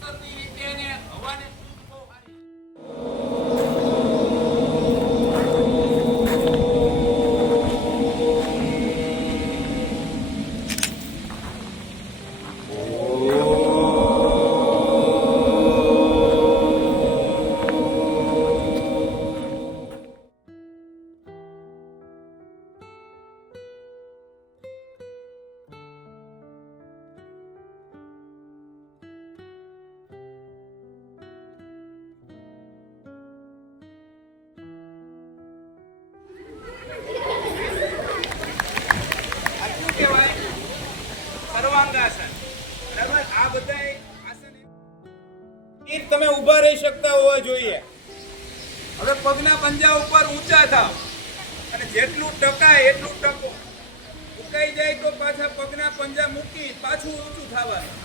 કાયદેસરની રીતે એને હવાને ખૂબ બહુ સારી સર્વાંગાસન. બરાબર? આ બધાય આસન તમે ઊભા રહી શકતા હોવા જોઈએ. હવે પગના પંજા ઉપર ઊંચા થાવ અને જેટલું ટકાય એટલું ટકો. ઉકાઈ જાય તો પાછા પગના પંજા મૂકી પાછું ઊંચું થવાનું.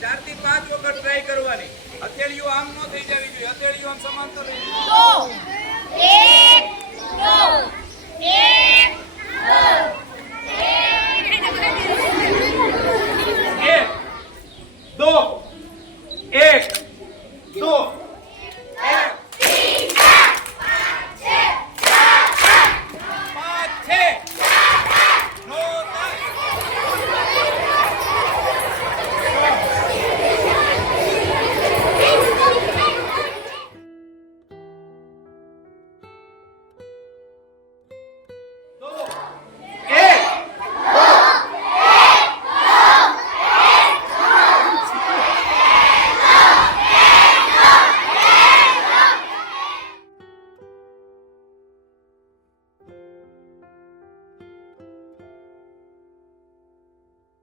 4 થી 5 વખત ટ્રાય કરવાની. હથેળીઓ આમ ન થઈ જવી જોઈએ. હથેળીઓ આમ સમાંતર રહેવી જોઈએ. 1 2 1 2